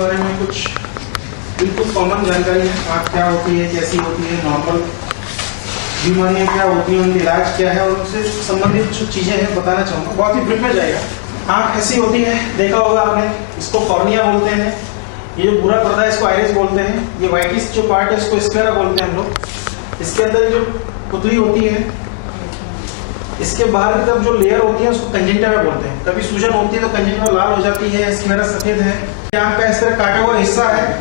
बारे में कुछ बिल्कुल कॉमन जानकारी है। आँख क्या होती है, कैसी होती है, नॉर्मल बीमारियाँ क्या होती हैं, उनका इलाज क्या है और उनसे संबंधित जो चीज़ें हैं बताना चाहूँगा। बहुत ही ब्रीफ में जाएगा। आँख ऐसी होती है, देखा होगा आपने, इसको कॉर्निया बोलते हैं। ये जो पूरा पर्दा है इसको आइरिस बोलते हैं। ये वाइटिस जो पार्ट है इसको स्क्लेरा बोलते हैं हम लोग। इसके अंदर जो पुतली होती है, इसके बाहर की तरफ जो लेयर होती है उसको कंजंक्टिवा बोलते हैं। कभी सूजन होती है तो कंजंक्टिवा लाल हो जाती है, स्क्लेरा सफेद है। आँख का इस तरह काटा हुआ हिस्सा है।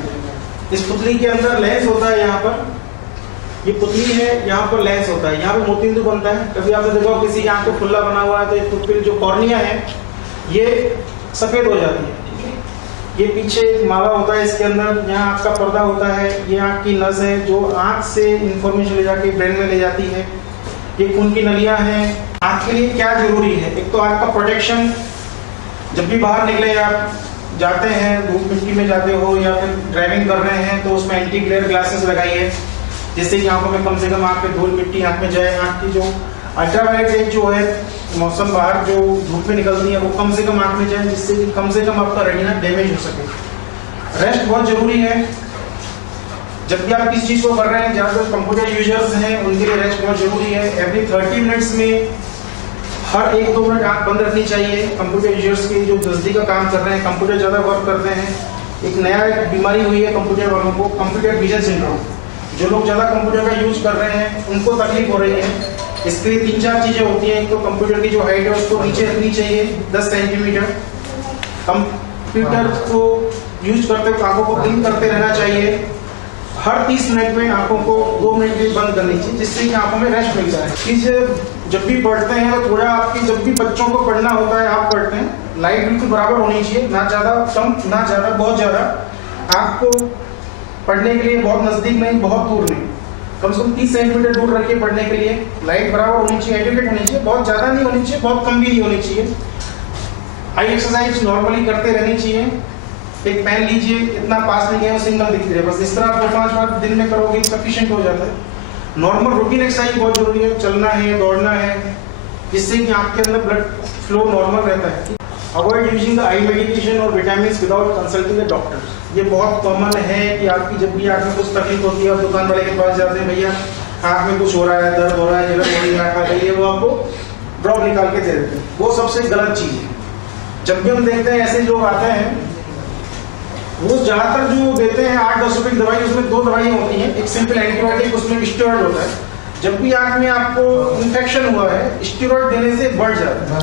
इस पुतली के अंदर लेंस होता है। यहाँ पर ये पुतली है, यहाँ पर लेंस होता है। यहाँ पर मोतीबिंदु बनता है। कभी आपने देखा किसी की आँख पे फुल्ला बना हुआ है तो फिर जो कॉर्निया है ये सफेद हो जाती है। ये पीछे एक मावा होता है, इसके अंदर यहाँ आँख का पर्दा होता है। ये आँख की नस है जो आँख से इंफॉर्मेशन ले जाके ब्रेन में ले जाती है। ये खून की नलियाँ हैं। आँख के लिए क्या जरूरी है? एक तो आँख का प्रोटेक्शन, जब भी बाहर निकले आप जाते हैं, धूप मिट्टी में जाते हो या फिर ड्राइविंग कर रहे हैं तो उसमें एंटी ग्लेयर ग्लासेस लगाइए, जिससे कि आंखों में कम से कम आँख पे धूल मिट्टी आँख में जाए। आँख की जो अल्ट्रावायलेट रेज जो है, मौसम बाहर जो धूप में निकलती है वो कम से कम आँख में जाए, जिससे कि कम से कम आपका रेटिना डैमेज हो सके। रेस्ट बहुत जरूरी है। जब भी आप किसी चीज को कर रहे हैं, ज्यादातर कंप्यूटर यूजर्स हैं उनके लिए रेस्ट बहुत जरूरी है। एवरी 30 मिनट्स में हर 1-2 मिनट आँख बंद रखनी चाहिए। कंप्यूटर यूजर्स के जो जल्दी का काम कर रहे हैं, कंप्यूटर ज्यादा वर्क करते हैं, एक नया बीमारी हुई है कंप्यूटर वालों को, कंप्यूटर विजन सिंड्रोम। जो लोग ज्यादा कंप्यूटर का यूज कर रहे हैं उनको तकलीफ हो रही है। इसके लिए 3-4 चीजें होती हैं। एक तो कंप्यूटर की जो हाइट है उसको नीचे रखनी चाहिए 10 सेंटीमीटर। कंप्यूटर को यूज करते हुए आंखों को ब्लिंक करते रहना चाहिए। हर 30 मिनट में आंखों को 2 मिनट के लिए बंद करनी चाहिए, जिससे कि आंखों में रेस्ट मिल जाए। जब भी पढ़ते हैं तो थोड़ा आपकी, जब भी बच्चों को पढ़ना होता है, आप पढ़ते हैं, लाइट बिल्कुल बराबर होनी चाहिए, ना ज्यादा कम ना ज्यादा बहुत ज्यादा। आंख को पढ़ने के लिए बहुत नजदीक नहीं, बहुत दूर नहीं, कम से कम 30 सेंटीमीटर दूर रखिए पढ़ने के लिए। लाइट बराबर होनी चाहिए, एजुकेट होनी चाहिए, बहुत ज्यादा नहीं होनी चाहिए, बहुत कम भी नहीं होनी चाहिए। आई एक्सरसाइज नॉर्मली करते रहनी चाहिए। एक पेन लीजिए, इतना पास नहीं गया वो सिंगल दिख रही है, बस इस तरह 4-5 बार दिन में करोगे सफिशिएंट हो जाता है। नॉर्मल रूटीन एक्सरसाइज बहुत जरूरी है। चलना है, दौड़ना है, जिससे कि आंख के अंदर ब्लड फ्लो नॉर्मल रहता है। Avoid using the eye medication और vitamin without consulting the doctor. ये बहुत कॉमन है कि आपकी जब भी आंख में कुछ तकलीफ होती है, आप दुकान वाले के पास जाते हैं, भैया आंख में कुछ हो रहा है, दर्द हो रहा है, जलन हो रही है, खा रही है, वो आपको ड्रॉप निकाल के दे देते हैं। वो सबसे गलत चीज है। जब भी हम देखते हैं ऐसे लोग आते हैं, वो ज्यादातर जो देते हैं 8-10 रुपए की दवाई, उसमें 2 दवाइयां होती हैं। एक सिंपल एंटीबायोटिक, उसमें स्टेरॉइड होता है। जब भी आंख में आपको इन्फेक्शन हुआ है, स्टेरॉइड देने से बढ़ जाता है।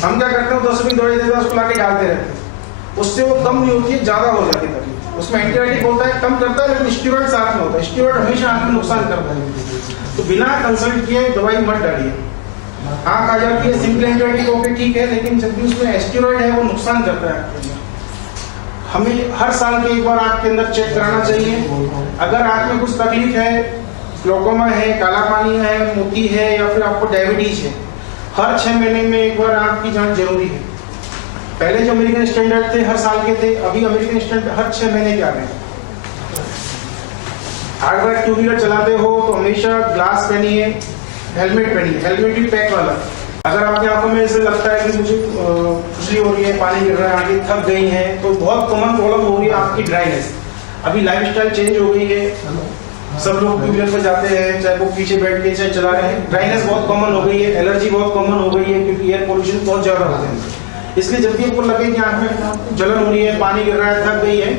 हम क्या करते हैं, 10 रुपए की दवाई देते हैं, उसको लाके डालते रहते हैं, उससे वो कम नहीं होती है, ज्यादा हो जाती है तकलीफ। उसमें एंटीबायोटिक होता है, कम करता है, लेकिन स्टेरॉइड साथ में होता है। स्टेरॉइड हमेशा आंख में नुकसान करता है, तो बिना कंसल्ट किए दवाई मत डालिए। आंख आ जाती है, सिंपल एंटीबायोटिक ओके ठीक है, लेकिन जब भी उसमें स्टेरॉइड है वो नुकसान करता है। हमें हर साल के एक बार आंख के अंदर चेक कराना चाहिए। अगर आंख में कुछ तकलीफ है, ग्लोकोमा है, काला पानी है, मोती है या फिर आपको डायबिटीज है, हर 6 महीने में एक बार आंख की जांच जरूरी है। पहले जो अमेरिकन स्टैंडर्ड थे हर साल के थे, अभी अमेरिकन स्टैंडर्ड हर 6 महीने के आ गए। हार्ड बाइक 2 व्हीलर चलाते हो तो हमेशा ग्लास पहनिए, हेलमेट पहनिए, हेलमेट भी पैक वाला। अगर आपकी आंखों में ऐसे लगता है कि मुझे खुजली हो रही है, पानी गिर रहा है, आंखें थक गई हैं, तो बहुत कॉमन प्रॉब्लम हो रही है आपकी ड्राइनेस। अभी लाइफस्टाइल चेंज हो गई है, सब लोग 2 व्हीलर पर जाते हैं, चाहे वो पीछे बैठ के चाहे चला रहे हैं। ड्राइनेस बहुत कॉमन हो गई है, एलर्जी बहुत कॉमन हो गई है, क्योंकि एयर पोल्यूशन बहुत ज्यादा होता है। इसलिए जब भी आपको लगे कि आंख में जलन हो रही है, पानी गिर रहा है, थक गई है,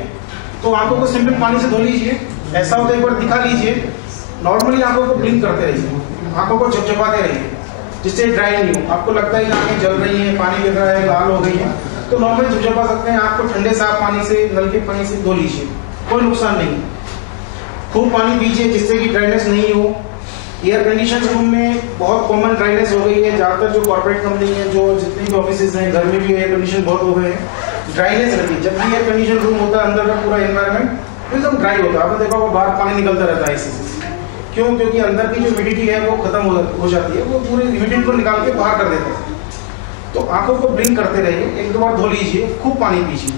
तो आंखों को सिंपल पानी से धो लीजिए। ऐसा होता है एक बार दिखा लीजिए। नॉर्मली आंखों को ब्लिंक करते रहिए, आंखों को झपझपाते रहिए, जिससे ड्राई नहीं हो। आपको लगता है कि आंखें जल रही हैं, पानी गिर रहा है, लाल हो गई है, तो नॉर्मली झपझपा सकते हैं। आंख को ठंडे साफ पानी से, नल के पानी से धो लीजिए, कोई नुकसान नहीं। खूब पानी पीजिए, जिससे कि ड्राइनेस नहीं हो। एयर कंडीशन रूम में बहुत कॉमन ड्राइनेस हो गई है। ज्यादातर जो कॉर्पोरेट कंपनी है, जो जितने भी ऑफिस हैं, घर में भी एयर कंडीशन बहुत हो गए हैं, ड्राइनेस रहती। जब भी एयर कंडीशन रूम होता है, अंदर का पूरा एनवायरमेंट एकदम ड्राई होता है। आपने देखा होगा बाहर पानी निकलता रहता है इसी से। क्यों? क्योंकि अंदर की जो ह्यूमिडिटी है वो खत्म हो जाती है, वो पूरी ह्यूमिडिटी को निकाल के बाहर कर देता है। तो आंखों को ब्लिंक करते रहिए, 1-2 बार धो लीजिए, खूब पानी पीजिए।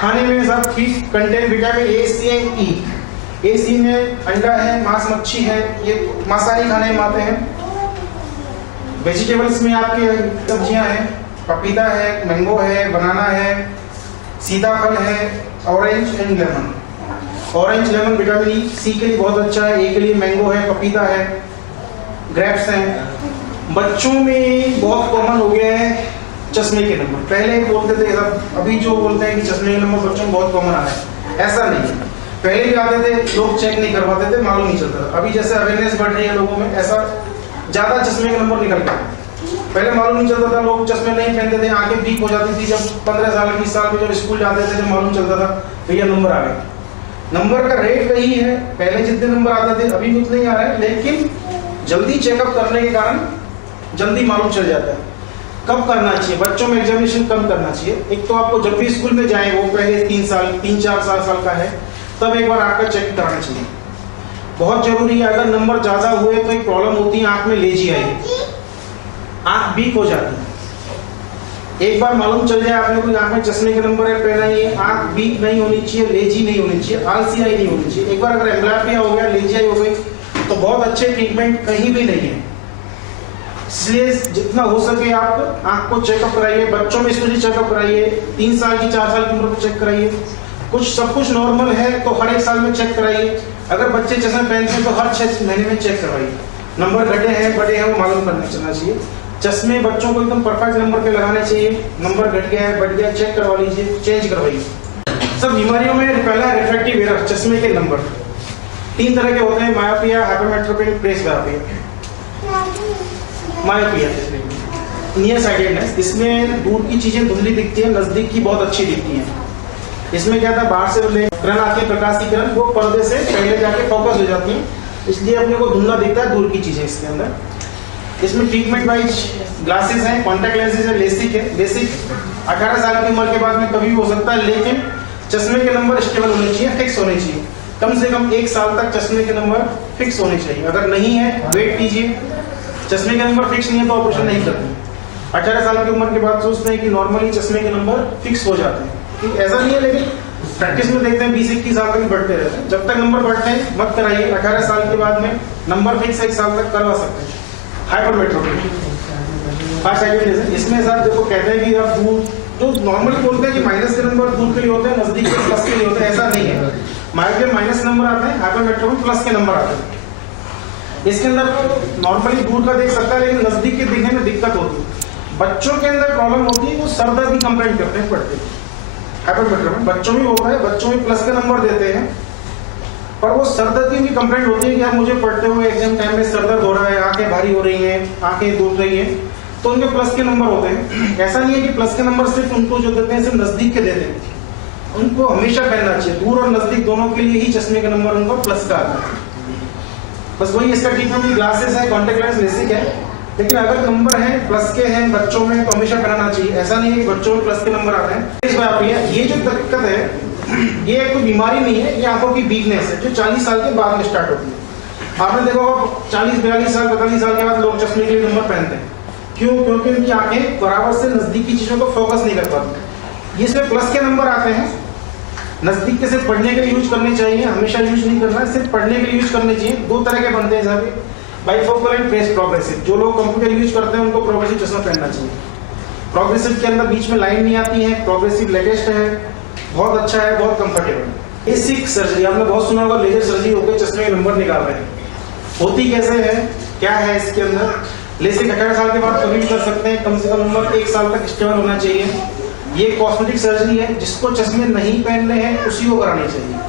खाने में सब fish contain vitamin A, C and E. A, C में अंडा है, मांस मच्छी है, ये मांसाहारी खाने में आते हैं। वेजिटेबल्स में आपके सब्जियां हैं, पपीता है, मैंगो है, बनाना है, सीताफल है, orange and lemon. Orange lemon vitamin E C के लिए बहुत अच्छा है, ए के लिए मैंगो है, पपीता है, ग्रेप्स हैं। बच्चों में बहुत कॉमन हो गया है चश्मे के नंबर। पहले बोलते थे सब, अभी जो बोलते हैं कि चश्मे के नंबर बच्चों में बहुत कॉमन आ रहा है, ऐसा नहीं है। पहले भी आते थे, लोग चेक नहीं करवाते थे, मालूम नहीं चलता था। अभी जैसे अवेयरनेस बढ़ रही है लोगों में, ऐसा ज्यादा चश्मे के नंबर निकल गए। पहले मालूम नहीं चलता था, लोग चश्मे नहीं पहनते थे, आंखें वीक हो जाती थी। जब 15 साल 20 साल में जब स्कूल जाते थे, जब मालूम चलता था भैया नंबर आ गए। नंबर का रेट वही है, पहले जितने नंबर आते थे अभी भी उतने ही आ रहे हैं, लेकिन जल्दी चेकअप करने के कारण जल्दी मालूम चल जाता है। कब करना चाहिए? बच्चों में एग्जामिनेशन कम करना चाहिए। एक तो आपको जब भी स्कूल में जाए, वो पहले 3-4 साल का है, तब एक बार आकर चेक कराना चाहिए, बहुत जरूरी है। अगर नंबर ज्यादा हुए तो एक प्रॉब्लम होती है, आंख में लेजी आई, आंख वीक हो जाती है। एक बार मालूम चल जाए आपने कोई आंख में चश्मे के नंबर है, पहना ही है, आंख वीक नहीं होनी चाहिए, लेजी नहीं होनी चाहिए, आलसियाई नहीं होनी चाहिए। एक बार अगर एम्ब्लियोपिया हो गया, लेजियाई हो गई, तो बहुत अच्छे ट्रीटमेंट कहीं भी नहीं है। इसलिए जितना हो सके आप आंख को चेकअप कराइए, बच्चों में स्पेशली चेकअप कराइए। 3 साल की 4 साल की उम्र को चेक कराइए। सब कुछ नॉर्मल है तो हर 1 साल में चेक कराइए। अगर बच्चे चश्मे पहनते हैं तो हर 6 महीने में चेक करवाइए। नंबर घटे हैं बड़े हैं वो मालूम करना चलना चाहिए। चश्मे बच्चों को एकदम परफेक्ट नंबर के लगाने चाहिए। नंबर घट गया है, बढ़ गया, चेक करवा लीजिए, चेंज करवाइए। सब बीमारियों में पहला रिफ्रैक्टिव एरर, चश्मे के नंबर 3 तरह के होते हैं, myopia, hypermetropia, presbyopia. Myopia near sightedness, इसमें दूर की चीजें धुंधली दिखती है, नजदीक की बहुत अच्छी दिखती है। इसमें क्या था, बाहर से किरण आती है, प्रकाश की किरण, वो पर्दे से पहले जाके फोकस हो जाती है, इसलिए अपने को धुंधला दिखता है दूर की चीजें इसके अंदर। इसमें ट्रीटमेंट वाइज ग्लासेस हैं, कॉन्टैक्ट लेंसेज है, लेसिक है। लेसिक 18 साल की उम्र के बाद में कभी भी हो सकता है, लेकिन चश्मे के नंबर स्टेबल होने चाहिए, फिक्स होने चाहिए। कम से कम 1 साल तक चश्मे के नंबर फिक्स होने चाहिए। अगर नहीं है वेट कीजिए, चश्मे के नंबर फिक्स नहीं है तो ऑपरेशन नहीं करते। 18 साल की उम्र के बाद सोचते हैं कि नॉर्मली चश्मे के नंबर फिक्स हो जाते हैं, ऐसा नहीं है, लेकिन प्रैक्टिस में देखते हैं 20-21 साल तक बढ़ते रहते हैं। जब तक नंबर बढ़ते हैं मत कराइए। 18 साल के बाद में नंबर फिक्स 1 साल तक करवा सकते हैं। हाइपरमेट्रोपिया, इसमें सर देखो कहते हैं कि आप दूर जो नॉर्मली बोलते हैं कि माइनस के नंबर दूर के लिए होते हैं, नजदीक के प्लस के लिए होते हैं, ऐसा नहीं है। मायोपिया माइनस नंबर आते हैं, हाइपरमेट्रोपिया प्लस के नंबर आते हैं। इसके अंदर नॉर्मली दूर का देख सकता है, लेकिन नजदीक के दिखने में दिक्कत होती है। बच्चों के अंदर प्रॉब्लम होती है, वो सर दर्द की कंप्लेंट करते हैं पढ़ते। हाइपरमेट्रोपिया में बच्चों में होता है, बच्चों में प्लस के नंबर देते हैं, पर वो सर दर्द की कंप्लेंट होती है कि यार मुझे पढ़ते हुए एग्जाम टाइम में सर दर्द हो रहा है, आंखें भारी हो रही हैं, आंखें दुख रही हैं, तो उनके प्लस के नंबर होते हैं। ऐसा नहीं है कि प्लस के नंबर सिर्फ उनको जो देते हैं सिर्फ नजदीक के देते हैं, उनको हमेशा पहनना चाहिए। दूर और नजदीक दोनों के लिए ही चश्मे का नंबर उनको प्लस का आता है। बस वही इसका ट्रीटमेंट ग्लासेस है, कॉन्टेक्ट लेंस, लेसिक है। लेकिन अगर नंबर है प्लस के हैं बच्चों में तो हमेशा पहनाना चाहिए। ऐसा नहीं है कि बच्चों में प्लस के नंबर आते हैं। ये जो दिक्कत है ये कोई बीमारी नहीं है, ये आंखों की वीकनेस है जो 40 साल के बाद में स्टार्ट होती है। आपने देखा होगा 40-42 साल 45 साल के बाद लोग चश्मे के लिए नंबर पहनते हैं। क्यों? क्योंकि उनकी आंखें बराबर से नजदीक की चीजों को फोकस नहीं कर पाती। इसमें प्लस के नंबर आते हैं। नजदीक के सिर्फ पढ़ने के लिए यूज करने चाहिए, हमेशा यूज नहीं करना, सिर्फ पढ़ने के लिए यूज करने चाहिए। 2 तरह के बनते हैं साहब, बाइफोकल एंड फेस प्रोग्रेसिव। जो लोग कंप्यूटर यूज करते हैं उनको प्रोग्रेसिव चश्मा पहनना चाहिए। प्रोग्रेसिव के अंदर बीच में लाइन नहीं आती है, प्रोग्रेसिव लेटेस्ट है, बहुत अच्छा है, बहुत कंफर्टेबल है। लेसिक सर्जरी आपने बहुत सुना होगा, लेजर सर्जरी होकर चश्मे के नंबर निकाल रहे हैं। होती कैसे है, क्या है इसके अंदर? लेसिक 18 साल के बाद कभी भी कर सकते हैं, कम से कम नंबर 1 साल तक स्टेबल होना चाहिए। ये कॉस्मेटिक सर्जरी है, जिसको चश्मे नहीं पहनने हैं उसी को करानी चाहिए।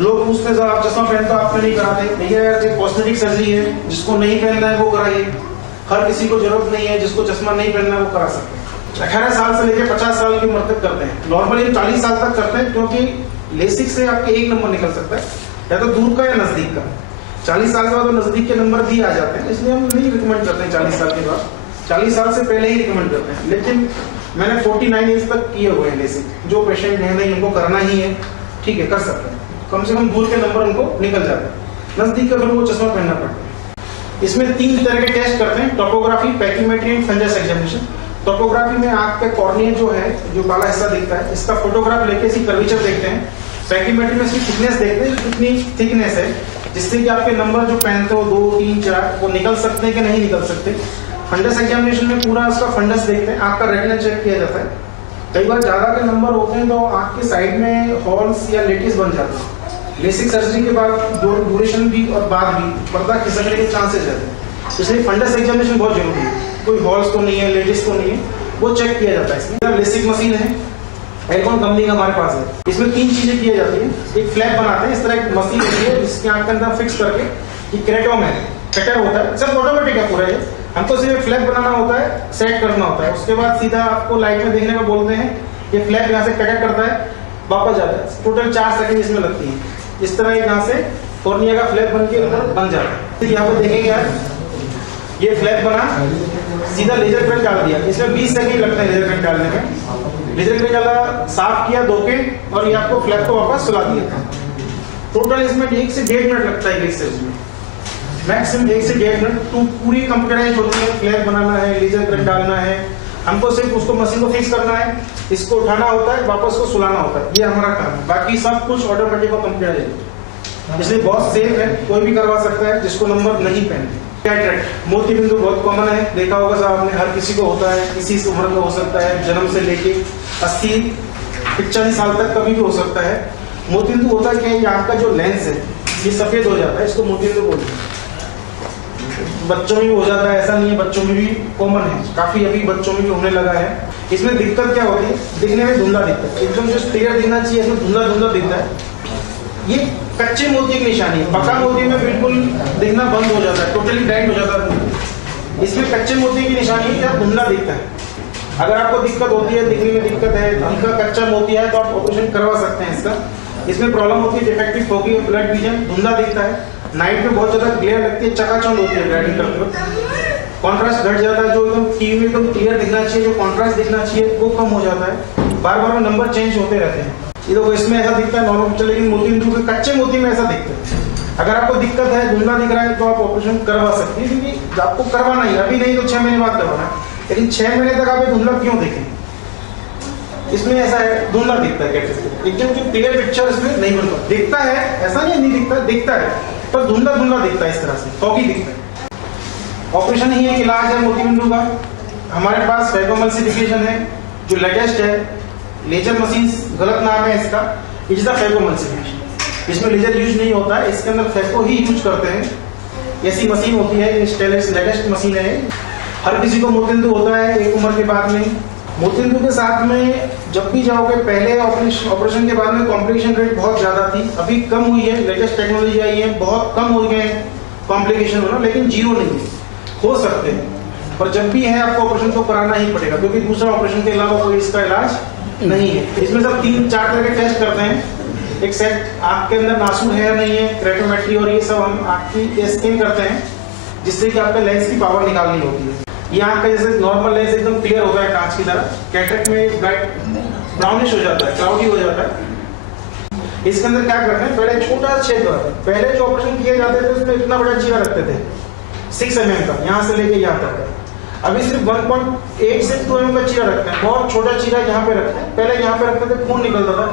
लोग पूछते हैं आप चश्मा पहनते हो, आपने नहीं कराते। भैया ये कॉस्मेटिक सर्जरी है, जिसको नहीं पहनना है वो कराइए। हर किसी को जरूरत नहीं है, जिसको चश्मा नहीं पहनना है वो करा सकते हैं। 18 साल से लेकर 50 साल की उम्र तक करते हैं। नॉर्मली 40 साल तक करते हैं, क्योंकि लेसिक से आपके 1 नंबर निकल सकता है, या तो दूर का या नजदीक का। 40 साल के बाद नजदीक के नंबर भी आ जाते हैं, इसलिए हम नहीं रिकमेंड करते हैं 40 साल के बाद। 40 साल से पहले ही रिकमेंड करते हैं। लेकिन मैंने 49 ईयर्स तक किए हुए हैं लेसिक। जो पेशेंट है नहीं उनको करना ही है, ठीक है, कर सकते हैं। कम से कम दूर के नंबर उनको निकल जाते हैं, नजदीक का फिर वो चश्मा पहनना पड़ता है। इसमें 3 तरह के टेस्ट करते हैं, topography, pachymetry and fungus examination. Topography में आंख के कॉर्निया जो है, जो काला हिस्सा दिखता है, इसका फोटोग्राफ लेके इसकी कर्वेचर देखते हैं। पैकीमेट्री में इसकी थिकनेस देखते हैं, कितनी थिकनेस है, जिससे कि आपके नंबर जो पहनते हो 2, 3, 4 वो निकल सकते हैं कि नहीं निकल सकते। फंडस एग्जामिनेशन में पूरा उसका फंडस देखते हैं, आंख का रेटिना चेक किया जाता है। कई बार ज्यादा के नंबर होते हैं तो आँख के साइड में हॉल्स या लेटिस बन जाते हैं। लेसिक सर्जरी के बाद ड्यूरेशन भी और बाद भी पर्दा खिसकने के चांसेस रहते हैं, इसलिए फंडस एग्जामिनेशन बहुत जरूरी है। कोई हॉल्स तो नहीं है, लेटिस तो नहीं है, वो चेक किया जाता है। इसमें लेसिक मशीन है, एल्कॉन कंपनी का हमारे पास है। इसमें 3 चीजें की जाती है। एक फ्लैप बनाते हैं, इस तरह एक मशीन होती है जिसके आँख के अंदर फिक्स करके, ये क्रेटोम है, कटर होता है, सब ऑटोमेटिक है पूरा। ये हमको सिर्फ फ्लैप बनाना होता है, सेट करना होता है, उसके बाद सीधा आपको लाइट में देखने को बोलते हैं। ये फ्लैप यहाँ से कटर करता है, वापस जाता है। टोटल 4 सेकंड इसमें लगती है। इस तरह यहाँ से कॉर्निया का फ्लैप बन के बन जाता है। तो यहाँ पे देखेंगे आप, ये फ्लैप बना, सीधा लेजर कट डाल दिया। इसमें 20 सेकंड लगते हैं लेजर कट डालने में। लेजर कट डाला, साफ किया, धो के, और ये आपको फ्लैप को वापस सुला दिया। टोटल इसमें 1 से 1.5 मिनट लगता है एक सर्जरी में, मैक्सिमम 1 से 1.5 मिनट। तो पूरी कंप्यूटराइज होती है। फ्लैप बनाना है, लेजर कट डालना है, हमको सिर्फ उसको मशीन को फिक्स करना है, इसको उठाना होता है, वापस को सुलाना होता है, ये हमारा काम है। बाकी सब कुछ ऑटोमेटिक और कंप्यूटराइज है, इसलिए बहुत सेफ है, कोई भी करवा सकता है जिसको नंबर नहीं पहनते। कैटरेक्ट मोती बिंदु बहुत कॉमन है, देखा होगा साहब आपने, हर किसी को होता है, किसी उम्र में हो सकता है, जन्म से लेके 80-85 साल तक कभी भी हो सकता है। मोती बिंदु होता है कि यहाँ का जो लेंस है ये सफेद हो जाता है, इसको मोती बिंदु बोलते हैं। बच्चों में भी हो जाता है, ऐसा नहीं है, बच्चों में भी कॉमन है, काफी अभी बच्चों में भी होने लगा है। इसमें दिक्कत क्या होती है, दिखने में धुंधला दिखता है, एकदम जो क्लियर दिखना चाहिए इसमें धुंधला धुंधला दिखता है। ये कच्चे मोती की निशानी है। पक्का मोती में बिल्कुल दिखना बंद हो जाता है, टोटली ब्लाइंड हो जाता है। इसमें कच्चे मोती की निशानी है, जब धुंधला दिखता है। अगर आपको दिक्कत होती है, दिखने में दिक्कत है, हल्का कच्चा मोती है, तो आप ऑपरेशन करवा सकते हैं इसका। इसमें प्रॉब्लम होती है डिफेक्टिव फोकी, ब्लड विजन, धुंधला दिखता है, नाइट में बहुत ज्यादा ग्लेयर लगती है, चकाचौंध होती है राइडिंग करते वक्त, कॉन्ट्रास्ट घट जाता है। जो एकदम टीवी में एकदम क्लियर दिखना चाहिए, जो कॉन्ट्रास्ट दिखना चाहिए, वो कम हो जाता है। बार बार नंबर चेंज होते रहते हैं। ये देखो, इसमें ऐसा दिखता है नॉर्मल, लेकिन मोती बिंदु के कच्चे मोती में ऐसा दिखता है। अगर आपको दिक्कत है, धुंधला दिख रहा है, तो आप ऑपरेशन करवा सकते हैं, क्योंकि आपको करवाना ही, अभी नहीं तो 6 महीने बाद करवाना है। लेकिन 6 महीने तक आप धुंधला क्यों देखें, इसमें ऐसा है, धुंधला दिखता है। एकदम जो क्लियर पिक्चर इसमें नहीं बनता, दिखता है, ऐसा नहीं दिखता, दिखता है, पर धुंधला धुंधला दिखता है, इस तरह से फॉगी दिखता है। ऑपरेशन ही एक इलाज है मोती बिंदु का। हमारे पास फैकोमल्सिफिकेशन है, जो लेटेस्ट है। लेजर मशीन गलत नाम है इसका, इज द फैकोमल्सिफिकेशन। इसमें लेजर यूज नहीं होता है, इसके अंदर फैको ही यूज करते हैं। ऐसी मशीन होती है, लेटेस्ट मशीन है। हर किसी को मोती बिंदु होता है एक उम्र के बाद में। मोती बिंदु के साथ में जब भी जाओगे, पहले ऑपरेशन के बाद में कॉम्प्लिकेशन रेट बहुत ज्यादा थी, अभी कम हुई है, लेटेस्ट टेक्नोलॉजी आई है, बहुत कम हो गए हैं कॉम्प्लिकेशन होना, लेकिन जीरो नहीं है, हो सकते हैं। पर जब भी है आपको ऑपरेशन तो कराना ही पड़ेगा, क्योंकि दूसरा ऑपरेशन के अलावा कोई इसका इलाज नहीं है। इसमें सब 3-4 तरह के टेस्ट करते हैं। एक सेट आँख के अंदर नासूर है या नहीं है, क्रेटोमेट्री, और ये सब हम आँख की स्कैन करते हैं, जिससे कि आपके लेंस की पावर निकालनी होती है। ये आँख का जैसे नॉर्मल लेंस एकदम क्लियर होता है कांच की तरह, कैटरेक्ट में ब्राइट ब्राउनिश हो जाता है, क्लाउडी हो जाता है। इसके अंदर क्या करते हैं, पहले छोटा छेद करते हैं। पहले जो ऑपरेशन किए जाते थे उसमें इतना बड़ा चीरा रखते थे, 6 mm का, यहाँ से लेके यहाँ तक। अभी सिर्फ 1.8 से 2 mm का चीरा रखते हैं, बहुत छोटा चीरा यहाँ पे रखते हैं। पहले यहाँ पे रखते थे, खून निकलता था,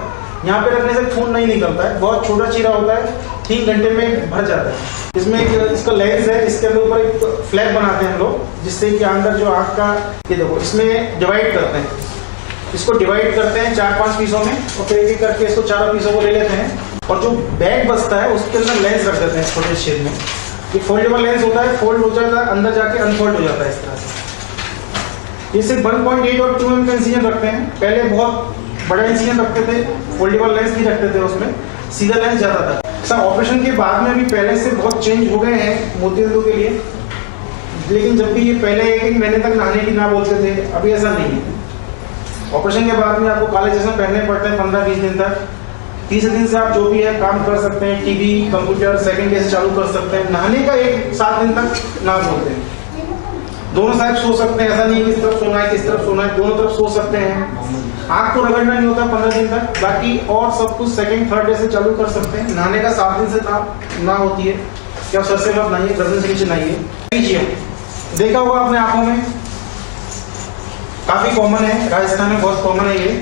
यहाँ पे रखने से खून नहीं निकलता है, बहुत छोटा चीरा होता है, 3 घंटे में भर जाता है। इसमें इसका लेंस है, इसके ऊपर एक फ्लैप बनाते हैं हम लोग, जिससे कि अंदर जो आँख का, ये देखो, इसमें डिवाइड करते हैं, इसको डिवाइड करते हैं 4-5 पीसों में, और फिर एक करके इसको 4 पीसों को ले लेते हैं, और जो बैग बचता है उसके अंदर लेंस रख देते हैं छोटे छेद में। ये फोल्डेबल लेंस होता है, फोल्ड हो जाता है, अंदर जाके अनफोल्ड हो जाता है इस तरह से। ये सिर्फ 1.8 और 2 mm का इंसिजन रखते हैं। पहले बहुत बड़ा इंसिजन रखते थे, फोल्डेबल लेंस नहीं रखते थे, उसमें सीधा लेंस जाता था। सब ऑपरेशन के बाद में भी पहले से बहुत चेंज हो गए हैं मोती बिंदु के लिए, लेकिन जब भी ये पहले 1 महीने तक नहाने की ना बोलते थे, अभी ऐसा नहीं है। ऑपरेशन के बाद में आपको काले चश्मे पहनने पड़ते हैं 15-20 दिन तक। 30 दिन से आप जो भी है काम कर सकते हैं, टीवी, कंप्यूटर सेकंड डे से चालू कर सकते हैं। नहाने का 7 दिन तक ना बोलते हैं। दोनों साइड सो सकते हैं, ऐसा नहीं किस तरफ सोना है किस तरफ सोना है, दोनों तरफ सो सकते हैं। आँख को रगड़ना नहीं होता 15 दिन तक, बाकी और सब कुछ सेकंड थर्ड डे से चालू कर सकते हैं। नहाने का 7 दिन से ना होती है, क्या सर से मत नहाइए, गर्दन से नीचे नहाइए। देखा होगा आपने आंखों में, काफी कॉमन है, राजस्थान में बहुत कॉमन है ये।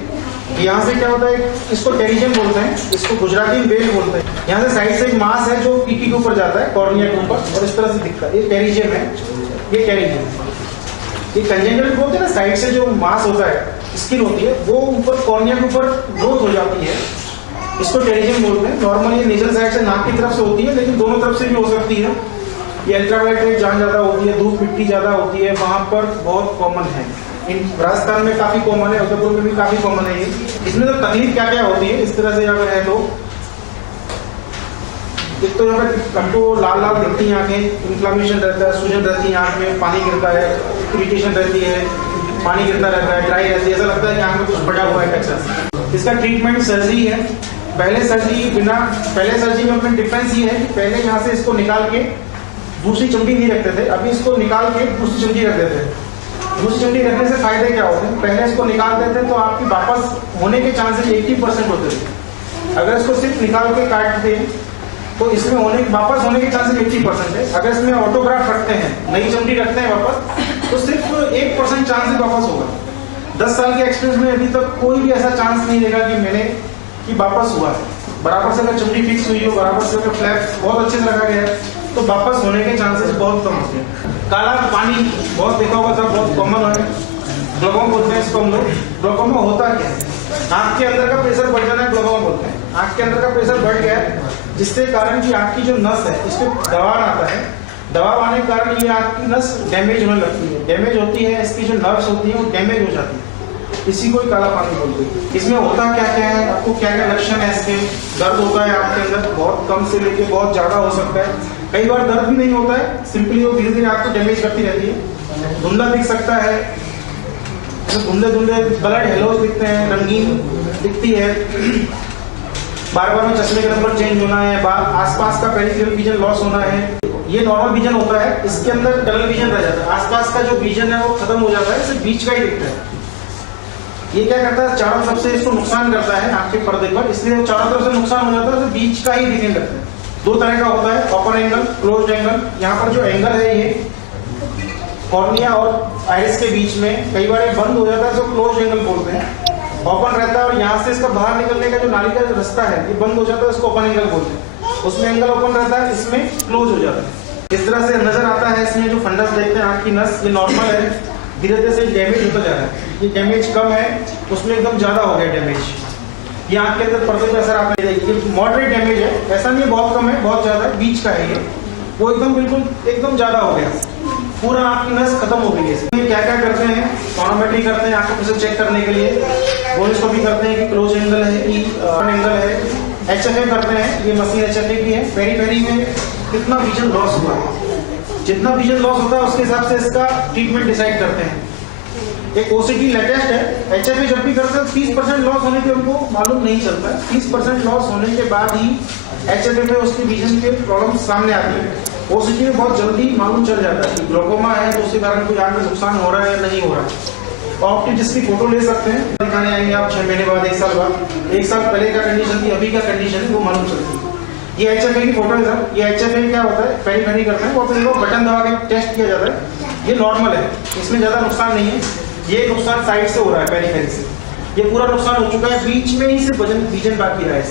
यहाँ से क्या होता है, इसको टेरिजियम बोलते हैं, इसको गुजराती में बेल बोलते हैं। यहाँ से साइड से एक मांस है जो पीकी के ऊपर जाता है, कॉर्निया के ऊपर, और इस तरह से दिखता है, ये टेरिजियम है। ये टेरिजियम, ये कंजेंटल बोलते हैं ना, साइड से जो मांस होता है स्किन होती है वो ऊपर कॉर्निया के ऊपर ग्रोथ हो जाती है, इसको टेरिजियम बोलते हैं। नॉर्मली ये नेजल साइड से नाक की तरफ से होती है, लेकिन दोनों तरफ से भी हो सकती है। ये अल्ट्रावायलेट जहाँ ज्यादा होती है, धूप मिट्टी ज्यादा होती है, वहां पर बहुत कॉमन है। राजस्थान में काफी कॉमन है, उदयपुर में भी काफी कॉमन है ये। इसमें तो तकलीफ क्या क्या होती है इस तरह से अगर है तो, एक तो यहाँ पे हमको लाल लाल दिखती है आंखें, इन्फ्लामेशन रहता है, सूजन रहती है आंख में, पानी गिरता है, इरिटेशन रहती है, पानी गिरता रहता है, ड्राई रहती है, ऐसा लगता है कि आंख में कुछ फटा हुआ है टेक्सचर। इसका ट्रीटमेंट सर्जरी है। पहले सर्जरी में अपना डिफरेंस ये है कि पहले यहाँ से इसको निकाल के दूसरी चमड़ी नहीं रखते थे, अभी इसको निकाल के दूसरी चमड़ी रख देते हैं। दूसरी चमड़ी रखने से फायदे क्या होते हैं? पहले इसको निकाल देते तो आपकी वापस होने के चांसेस 80% होते थे। अगर इसको सिर्फ निकाल के काटते तो इसमें वापस होने के चांसेस 80% है। अगर इसमें ऑटोग्राफ रखते हैं, नई चमड़ी रखते हैं वापस, तो सिर्फ 1% चांसेस वापस होगा। 10 साल के एक्सपीरियंस में अभी तक कोई भी ऐसा चांस नहीं देगा कि वापस हुआ है। बराबर से अगर चमड़ी फिक्स हुई हो, बराबर से अगर फ्लैप बहुत अच्छे से रखा गया है, तो वापस होने के चांसेस बहुत कम होते हैं। काला पानी बहुत देखा होगा सब, बहुत कॉमन है, ग्लोकोमा बोलते हैं इसको हम लोग। ग्लोकोमा होता क्या है? आंख के अंदर का प्रेशर बढ़ जाना है, ग्लोकोमा बोलते हैं। आंख के अंदर का प्रेशर बढ़ गया है, जिसके कारण की आंख की जो नस है इस पर दबाव आता है। दबाव आने के कारण ये आंख की नस डैमेज होने लगती है। डैमेज होती है, इसकी जो नर्व्स होती है वो डैमेज हो जाती है, इसी को काला पानी बोलते हैं। इसमें होता क्या क्या है, आपको क्या क्या लक्षण है इसके? दर्द होता है आपके अंदर, बहुत कम से लेके बहुत ज्यादा हो सकता है। कई बार दर्द भी नहीं होता है, सिंपली वो धीरे धीरे आपको डैमेज करती रहती है। धुंधला दिख सकता है, धुंधले धुंधले ब्लड हेलोज दिखते हैं, रंगीन दिखती है। बार बार में चश्मे का नंबर चेंज होना है, आसपास का पेरिफेरल विजन लॉस होना है। ये नॉर्मल विजन होता है, इसके अंदर टनल विजन रह जाता है। आसपास का जो विजन है वो खत्म हो जाता है, सिर्फ बीच का ही दिखता है। ये क्या करता है, चारों तरफ से इसको नुकसान करता है आंख के पर्दे पर, इसलिए वो चारों तरफ से नुकसान हो जाता है, तो बीच का ही दिखने लगता है। दो तरह का होता है, ओपन एंगल, क्लोज एंगल। यहाँ पर जो एंगल है ये कॉर्निया और आइरिस के बीच में, कई बार ये बंद हो जाता है, तो क्लोज एंगल बोलते हैं। ओपन रहता है और यहाँ से इसका बाहर निकलने का जो नाली का जो रास्ता है ये बंद हो जाता है, उसको ओपन एंगल बोलते हैं। उसमें एंगल ओपन रहता है, इसमें क्लोज हो जाता है। इस तरह से नजर आता है। इसमें जो फंडस देखते हैं आंख की नस, ये नॉर्मल है, धीरे धीरे से डैमेज होता जा रहा है। ये डैमेज कम है, उसमें एकदम ज्यादा हो गया डैमेज। ये आंख के अंदर पर्दे पे असर आता है। ये मॉडरेट डैमेज है, ऐसा नहीं है बहुत कम है, बहुत ज्यादा है, बीच का है ये। वो एकदम बिल्कुल एकदम ज्यादा हो गया, पूरा आंख की नस खत्म हो गई है। इसमें क्या क्या करते हैं? टोनोमेट्री करते हैं आंख को प्रेशर चेक करने के लिए, गोलिस्कोपी करते हैं कि क्लोज एंगल है कि ओपन एंगल है। HFA करते हैं, ये मशीन HFA की है। पेरी में कितना विजन लॉस हुआ है, जितना विजन लॉस होता है उसके हिसाब से इसका ट्रीटमेंट डिसाइड करते हैं। एक OCT लेटेस्ट है। HFA जब भी करते हैं 30% लॉस होने के उनको मालूम नहीं चलता है। 30% लॉस होने के बाद ही HFA में उसके विजन के प्रॉब्लम सामने आती है। OCT में बहुत जल्दी मालूम चल जाता है कि ग्लोकोमा है, तो उसके कारण कोई आंख में नुकसान हो रहा है या नहीं हो रहा है। ऑप्टिस्ट की फोटो ले सकते हैं, दिखाने आएंगे आप 6 महीने बाद, 1 साल बाद। 1 साल पहले का कंडीशन थी, अभी का कंडीशन है, वो मालूम चलती है। ये HFA की फोटो है सर। ये HFA क्या होता है, पेरी करते हैं, वो अपने को बटन दबा के टेस्ट किया जाता है। ये नॉर्मल है, इसमें ज्यादा नुकसान नहीं है। ये नुकसान साइड से हो रहा है, पेरी से। ये पूरा नुकसान हो चुका है, बीच में ही से विजन बाकी रहा है।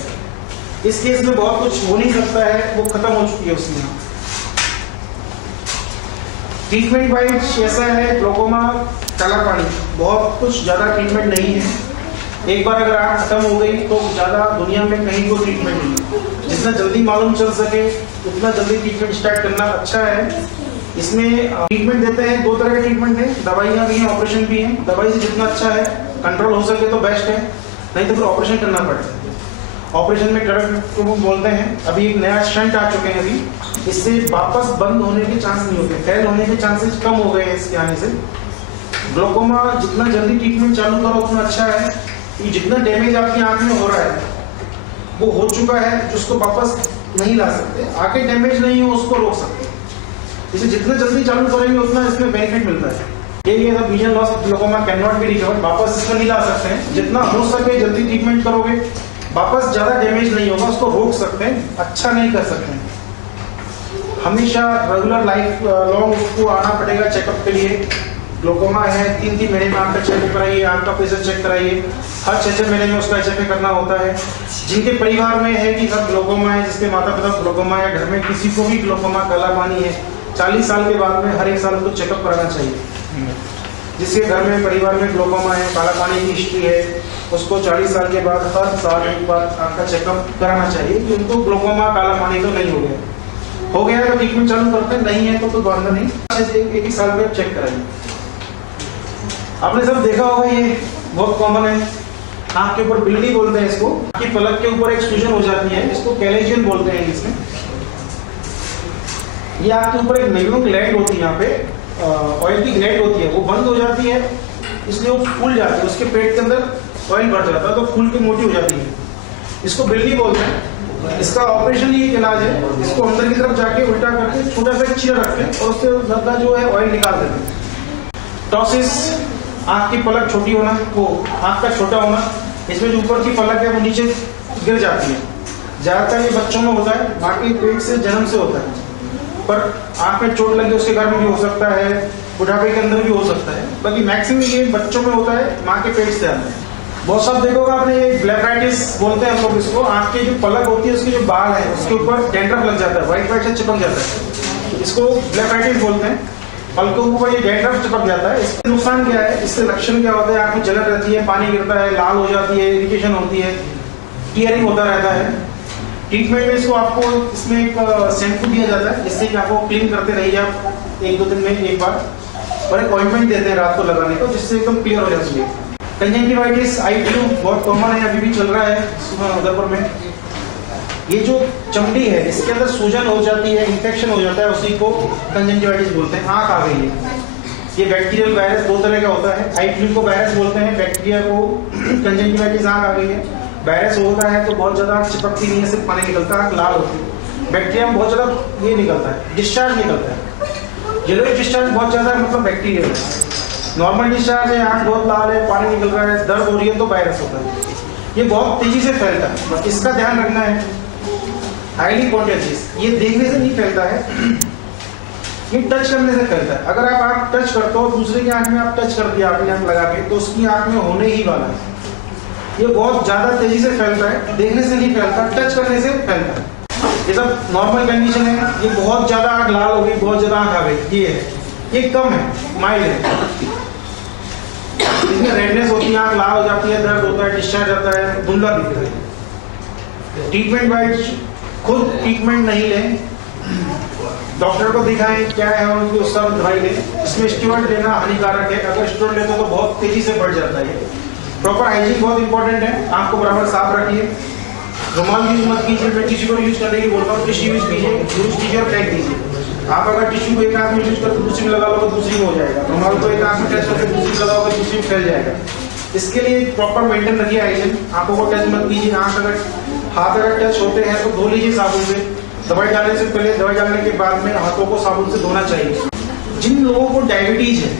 इस केस में बहुत कुछ हो नहीं सकता है, वो खत्म हो चुकी है उसमें। ट्रीटमेंट वाइज ऐसा है, ग्लोकोमा काला पानी बहुत कुछ ज्यादा ट्रीटमेंट नहीं है। एक बार अगर आंख खत्म हो गई तो ज्यादा दुनिया में कहीं कोई ट्रीटमेंट नहीं है। जितना जल्दी मालूम चल सके उतना जल्दी ट्रीटमेंट स्टार्ट करना अच्छा है। इसमें ट्रीटमेंट देते हैं, 2 तरह के ट्रीटमेंट है, दवाइयाँ भी हैं, ऑपरेशन भी है। दवाई से जितना अच्छा है, कंट्रोल हो सके तो बेस्ट है, नहीं तो फिर ऑपरेशन करना पड़ता है। ऑपरेशन में ड्रग को बोलते हैं। अभी एक नया स्टंट आ चुके हैं, अभी इससे वापस बंद होने के चांस नहीं होते, फेल होने के चांसेस कम हो गए हैं इसके आने से। ग्लोकोमा जितना जल्दी ट्रीटमेंट चालू करो उतना अच्छा है, कि जितना डैमेज आपकी आंख में हो रहा है वो हो चुका है, जिसको वापस नहीं ला सकते। आगे डैमेज नहीं हो उसको रोक सकते। इसे जितना जल्दी चालू करेंगे उतना इसमें बेनिफिट मिलता है। ये सब vision loss glaucoma can not be recover, वापस इसको नहीं ला सकते हैं। जितना हो सके जल्दी ट्रीटमेंट करोगे, वापस ज्यादा डैमेज नहीं होगा, उसको रोक सकते हैं, अच्छा नहीं कर सकते हैं। हमेशा रेगुलर लाइफ लॉन्ग उसको आना पड़ेगा चेकअप के लिए। ग्लोकोमा है, 3-3 महीने में आपका चेकअप कराइए, आपका प्रेशर चेक कराइए। हर 6-6 महीने में उसका HFA करना होता है। जिनके परिवार में है कि सब ग्लोकोमा है, जिसके माता पिता ग्लोकोमा है, घर में किसी को भी ग्लोकोमा काला पानी है, 40 साल के बाद में हर 1 साल उसको चेकअप कराना चाहिए। जिसके घर में परिवार में ग्लोकोमा है, काला पानी की हिस्ट्री है, उसको 40 साल के बाद हर साल एक बार आँख का चेकअप कराना चाहिए कि उनको ग्लोकोमा काला पानी तो नहीं हो गया तो ट्रीटमेंट चालू करते हैं, नहीं है तो बांधना नहीं, एक ही साल में चेक कराइए। आपने सब देखा होगा, ये बहुत कॉमन है, आँख के ऊपर बिल्ली बोलते हैं इसको, आँख की पलक के ऊपर एक सूजन हो जाती है, इसको कैलेजियन बोलते हैं इसमें। ये आँख के ऊपर एक मेग्नो ग्लैंड होती है, यहाँ पे ऑयल की ग्लैंड होती है, वो बंद हो जाती है, इसलिए वो फूल जाती है, उसके पेट के अंदर ऑयल भर जाता है तो फूल के मोटी हो जाती है, इसको बिल्ली बोलते हैं। इसका ऑपरेशन ही एक इलाज है, इसको अंदर की तरफ जाके उल्टा करके छोटा सा चीरा रखते हैं और उससे ज्यादा जो है ऑयल निकाल देते हैं। टॉसिस, आँख की पलक छोटी होना, वो आँख का छोटा होना, इसमें जो ऊपर की पलक है वो नीचे गिर जाती है। ज्यादातर ये बच्चों में होता है, माँ के पेट से जन्म से होता है, पर आँख में चोट लगी उसके कारण भी हो सकता है, बुढ़ापे के अंदर भी हो सकता है, बाकी मैक्सिमम ये बच्चों में होता है, माँ के पेट से आता है। बहुत सब देखोगे आपने, ये ब्लैफाइटिस बोलते हैं हम लोग इसको, आँख की जो पलक होती है उसके जो बाल है उसके ऊपर डैंड्रफ लग जाता है, व्हाइट से चिपक जाता है, इसको ब्लैफाइटिस बोलते हैं। पलकों के ऊपर ये डैंड्रफ चिपक जाता है। इसके नुकसान क्या है, इससे लक्षण क्या होता है, आँख में जलन रहती है, पानी गिरता है, लाल हो जाती है, इरिटेशन होती है, टीयरिंग होता रहता है। ट्रीटमेंट में इसको आपको इसमें एक शैम्पू दिया जाता है जिससे कि आपको क्लीन करते रहिए आप 1-2 दिन में एक बार, और एक ऑइंटमेंट देते हैं रात को लगाने को जिससे एकदम क्लियर हो जाती है। कंजंक्टिवाइटिस आई फ्लू बहुत कॉमन है, अभी भी चल रहा है उदयपुर में। ये जो चमड़ी है इसके अंदर सूजन हो जाती है, इन्फेक्शन हो जाता है, उसी को कंजंक्टिवाइटिस बोलते हैं। आँख आ गई है, ये बैक्टीरियल वायरस 2 तरह का होता है, आई फ्लू को वायरस बोलते हैं, बैक्टीरिया को कंजंक्टिवाइटिस आँख आ गई है। वायरस होता है तो बहुत ज्यादा चिपकती नहीं है, सिर्फ पानी निकलता है, लाल होती है। बैक्टीरिया में बहुत ज्यादा ये निकलता है, डिस्चार्ज निकलता है, येलोइश डिस्चार्ज बहुत ज्यादा है, मतलब बैक्टीरिया है। नॉर्मल डिस्चार्ज है, आँख बहुत लाल है, पानी निकल रहा है, दर्द हो रही है तो वायरस होता है। ये बहुत तेजी से फैलता है, इसका ध्यान रखना है। हाईली कॉन्टेजियस, ये देखने से नहीं फैलता है, ये टच करने से फैलता है। अगर आप आँख टच करते हो, दूसरे की आँख में आप टच कर दिया अपनी आँख लगा के, तो उसकी आँख में होने ही वाला है। ये बहुत ज्यादा तेजी से फैलता है, देखने से नहीं फैलता, टच करने से फैलता है। ये सब नॉर्मल कंडीशन है। ये बहुत ज्यादा आँख लाल हो गई, बहुत ज्यादा आँख आ गई, ये है, ये कम है, माइल्ड है। इसमें रेडनेस होती है, आँख लाल हो जाती है, दर्द होता है, डिस्चार्ज आता है, धुंधला दिखता है। ट्रीटमेंट वाइज खुद ट्रीटमेंट नहीं लें, डॉक्टर को दिखाएं क्या है और उनकी उसका दवाई लें। इसमें स्टेरॉइड लेना हानिकारक है, अगर स्टेरॉइड लेते हो तो बहुत तेजी से बढ़ जाता है। प्रॉपर हाइजीन बहुत इंपॉर्टेंट है, आँख को बराबर साफ रखिए, रुमाल यूज मत कीजिए, मैं टिश्यू को यूज करने की बोलता हूँ, टिश्यू यूज कीजिए और फेंक दीजिए। आप अगर टिश्यू को एक आँख में यूज करके दूसरी में लगा लो तो दूसरी में हो जाएगा, रुमाल को एक आँख में टच करके दूसरी में लगाओगे दूसरी में फैल जाएगा। इसके लिए प्रॉपर मेंटेन रखिए हाइजीन, आँखों को टच मत कीजिए। हाथ अगर टच होते हैं तो धो लीजिए साबुन से, दवाई डालने से पहले, दवाई डालने के बाद में हाथों को साबुन से धोना चाहिए। जिन लोगों को डायबिटीज है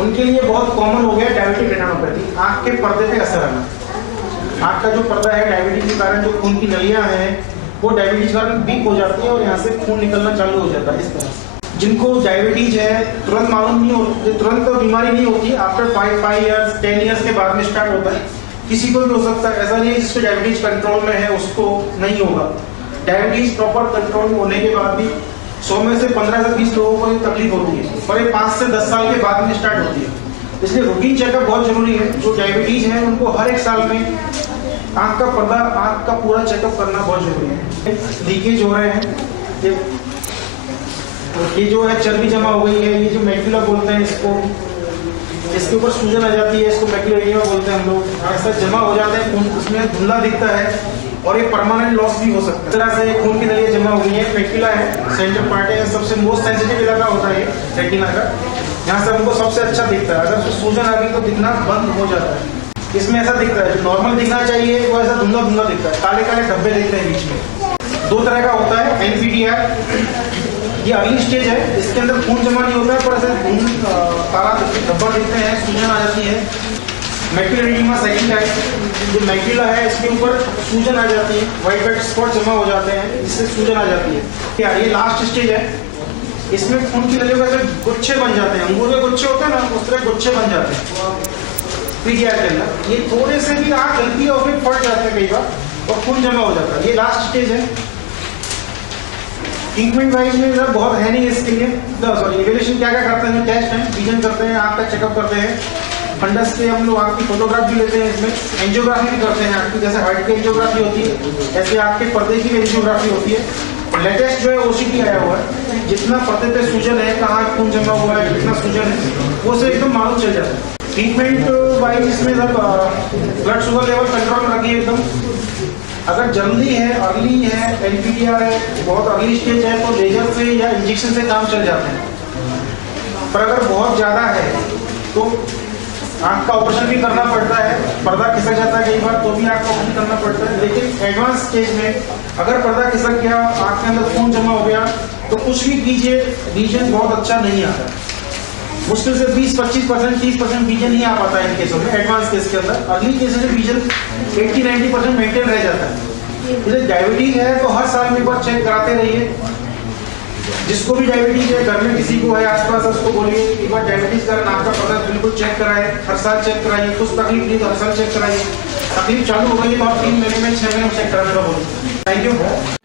उनके लिए बहुत कॉमन हो गया डायबिटिक रेटिनोपैथी, आँख के पर्दे पे असर आना। आँख का जो पर्दा है डायबिटीज के कारण जो खून की नलियां हैं वो डायबिटीज के कारण वीक हो जाती है और यहाँ से खून निकलना चालू हो जाता है। इस तरह जिनको डायबिटीज है तुरंत मालूम नहीं होती, तुरंत तो बीमारी नहीं होती, आफ्टर 5 years 10 years के बाद में स्टार्ट होता है। किसी को भी हो सकता है, ऐसा नहीं है जिसको डायबिटीज कंट्रोल में है उसको नहीं होगा। डायबिटीज प्रॉपर कंट्रोल होने के बाद भी 100 में से 15 से 20 लोगों को ये तकलीफ होती है, पर ये 5 से 10 साल के बाद में स्टार्ट होती है। इसलिए रूटीन चेकअप बहुत जरूरी है। जो डायबिटीज है उनको हर एक साल में आँख का पर्दा, आँख का पूरा चेकअप करना बहुत जरूरी है। लीकेज हो रहे हैं, ये जो है चर्बी जमा हो गई है, ये जो मैक्यूला बोलते हैं इसको, इसके ऊपर सूजन आ जाती है, इसको मैक्यूला एडिमा बोलते हैं हम लोग। ऐसा जमा हो जाता है खून, उसमें धुंधला दिखता है और ये परमानेंट लॉस भी हो सकता है। इस तरह से खून की नलियां जमा हो गई है, मैक्यूला है, सेंट्रल पार्ट है, सबसे मोस्ट सेंसिटिव इलाका होता है रेटिना का, यहाँ से हमको सबसे अच्छा दिखता है। अगर सूजन आ गई तो दिखना बंद हो जाता है। इसमें ऐसा दिखता है, जो नॉर्मल दिखना चाहिए वो ऐसा धुंधला धुंधला दिखता है, काले काले धब्बे दिखते हैं बीच में। 2 तरह का होता है NPDR, ये अर्ली स्टेज है, इसके अंदर खून जमा नहीं होता है पर ऐसे काला धब्बा दिखते हैं, सूजन आ जाती है। मैक्यूलर एडिमा सेकंड टाइप, जो मैक्यूला है इसके ऊपर सूजन आ जाती है, व्हाइट व्हाइट स्पॉट जमा हो जाते हैं, इससे सूजन आ जाती है। ये लास्ट स्टेज है, इसमें खून की नलियों के गुच्छे बन जाते हैं, अंगूर के गुच्छे होते हैं ना, उस तरह गुच्छे बन जाते हैं पीडीआर के अंदर। ये थोड़े से भी आँख हल्की और फिर फट जाते हैं कई बार और खून जमा हो जाता है। ये लास्ट स्टेज है। ट्रीटमेंट वाइज में सर बहुत है नहीं इसके लिए, सॉरी इवेल्यूएशन क्या क्या करते हैं, टेस्ट है, विजन करते हैं, आँख का चेकअप करते हैं, फंडस के हम लोग आँख की फोटोग्राफ भी लेते हैं, इसमें एंजियोग्राफी भी करते हैं आँख की, जैसे हार्ट की एंजियोग्राफी होती है ऐसे आँख के पर्दे की भी एंजियोग्राफी होती है। लेटेस्ट जो है ओसीटी आया हुआ है, जितना पर्दे पे सूजन है, कहाँ खून जमा हुआ है, कितना सूजन है, वो से एकदम मालूम चल जाता है। ट्रीटमेंट वाइज इसमें सब ब्लड शुगर लेवल कंट्रोल में रखिए एकदम। अगर जल्दी है, अर्ली है, एलपीटीआर है, बहुत अर्ली स्टेज है तो लेजर से या इंजेक्शन से काम चल जाते हैं। पर अगर बहुत ज्यादा है तो आंख का ऑपरेशन भी करना पड़ता है, पर्दा खिसक जाता है कई बार तो भी आंख का ऑपरेशन करना पड़ता है। लेकिन एडवांस स्टेज में अगर पर्दा खिसक गया, आंख के अंदर खून जमा हो गया तो कुछ भी कीजिए, विजन बहुत अच्छा नहीं आता। मुश्किल से 20-25%, 30% विजन ही आ पाता है इन केसों में, एडवांस केस के अंदर। अर्ली केस में विजन 80-90% मेंटेन रह जाता है। जैसे डायबिटीज है तो हर साल में एक बार चेक कराते रहिए। जिसको भी डायबिटीज है, घर में किसी को है, आसपास उसको बोलिए एक बार डायबिटीज का नाम का पता बिल्कुल चेक कराए, हर साल चेक कराइए। कुछ तकलीफ नहीं तो हर साल चेक कराइए। तकलीफ चालू हो गई तो आप 3 महीने में 6 महीने में चेक कराने का बोलिए। Thank you.